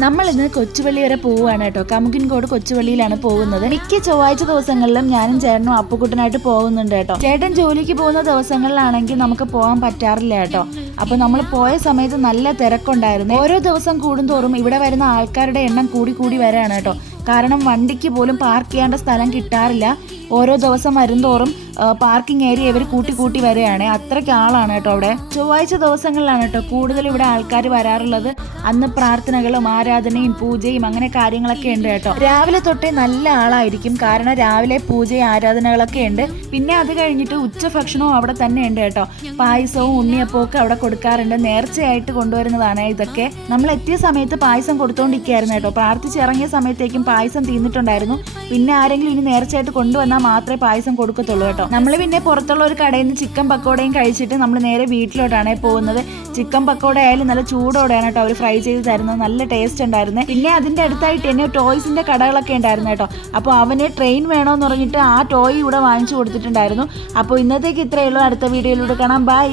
നമ്മൾ ഇന്ന് കൊച്ചുപള്ളി വരെ പോവുകയാണ് കേട്ടോ. കമുകിൻകോട് കൊച്ചുപള്ളിയിലാണ് പോകുന്നത്. മിക്ക ചൊവ്വാഴ്ച ദിവസങ്ങളിലും ഞാനും ചേട്ടനും അപ്പുക്കുട്ടനായിട്ട് പോകുന്നുണ്ട് കേട്ടോ. ചേട്ടൻ ജോലിക്ക് പോകുന്ന ദിവസങ്ങളിലാണെങ്കിൽ നമുക്ക് പോകാൻ പറ്റാറില്ല കേട്ടോ. അപ്പൊ നമ്മൾ പോയ സമയത്ത് നല്ല തിരക്കുണ്ടായിരുന്നു. ഓരോ ദിവസം കൂടുന്തോറും ഇവിടെ വരുന്ന ആൾക്കാരുടെ എണ്ണം കൂടി വരികയാണ് കേട്ടോ. കാരണം വണ്ടിക്ക് പോലും പാർക്ക് ചെയ്യേണ്ട സ്ഥലം കിട്ടാറില്ല. ഓരോ ദിവസം വരുംതോറും പാർക്കിംഗ് ഏരിയ ഇവർ കൂട്ടി വരികയാണ്. അത്രയ്ക്ക് ആളാണ് കേട്ടോ അവിടെ. ചൊവ്വാഴ്ച ദിവസങ്ങളിലാണ് കേട്ടോ കൂടുതൽ ഇവിടെ ആൾക്കാർ വരാറുള്ളത്. അന്ന് പ്രാർത്ഥനകളും ആരാധനയും പൂജയും അങ്ങനെ കാര്യങ്ങളൊക്കെ ഉണ്ട് കേട്ടോ. രാവിലെ തൊട്ടേ നല്ല ആളായിരിക്കും. കാരണം രാവിലെ പൂജയും ആരാധനകളൊക്കെ ഉണ്ട്. പിന്നെ അത് കഴിഞ്ഞിട്ട് ഉച്ചഭക്ഷണവും അവിടെ തന്നെ ഉണ്ട് കേട്ടോ. പായസവും ഉണ്ണിയപ്പവും ഒക്കെ അവിടെ കൊടുക്കാറുണ്ട്. നേർച്ചയായിട്ട് കൊണ്ടുവരുന്നതാണ് ഇതൊക്കെ. നമ്മൾ എത്തിയ സമയത്ത് പായസം കൊടുത്തോണ്ടിരിക്കുകയായിരുന്നു കേട്ടോ. പ്രാർത്ഥിച്ചിറങ്ങിയ സമയത്തേക്കും പായസം തീർന്നിട്ടുണ്ടായിരുന്നു. പിന്നെ ആരെങ്കിലും ഇനി നേർച്ചയായിട്ട് കൊണ്ടുവന്നാൽ മാത്രമേ പായസം കൊടുക്കത്തുള്ളൂ കേട്ടോ. നമ്മൾ പിന്നെ പുറത്തുള്ള ഒരു കടയിൽ നിന്ന് ചിക്കൻ പക്കോടയും കഴിച്ചിട്ട് നമ്മൾ നേരെ വീട്ടിലോട്ടാണ് പോകുന്നത്. ചിക്കൻ പക്കോട ആയാലും നല്ല ചൂടോടെയാണ് കേട്ടോ അവർ ഫ്രൈ ചെയ്ത് തരുന്നത്. നല്ല ടേസ്റ്റ് ഉണ്ടായിരുന്നു. പിന്നെ അതിൻ്റെ അടുത്തായിട്ട് തന്നെ ടോയ്സിന്റെ കടകളൊക്കെ ഉണ്ടായിരുന്നു കേട്ടോ. അപ്പോൾ അവന് ട്രെയിൻ വേണോന്ന് പറഞ്ഞിട്ട് ആ ടോയ് ഇവിടെ വാങ്ങിച്ചു കൊടുത്തിട്ടുണ്ടായിരുന്നു. അപ്പോൾ ഇന്നത്തേക്ക് ഇത്രയേ ഉള്ളൂ. അടുത്ത വീഡിയോയിലൂടെ കാണാം. ബൈ.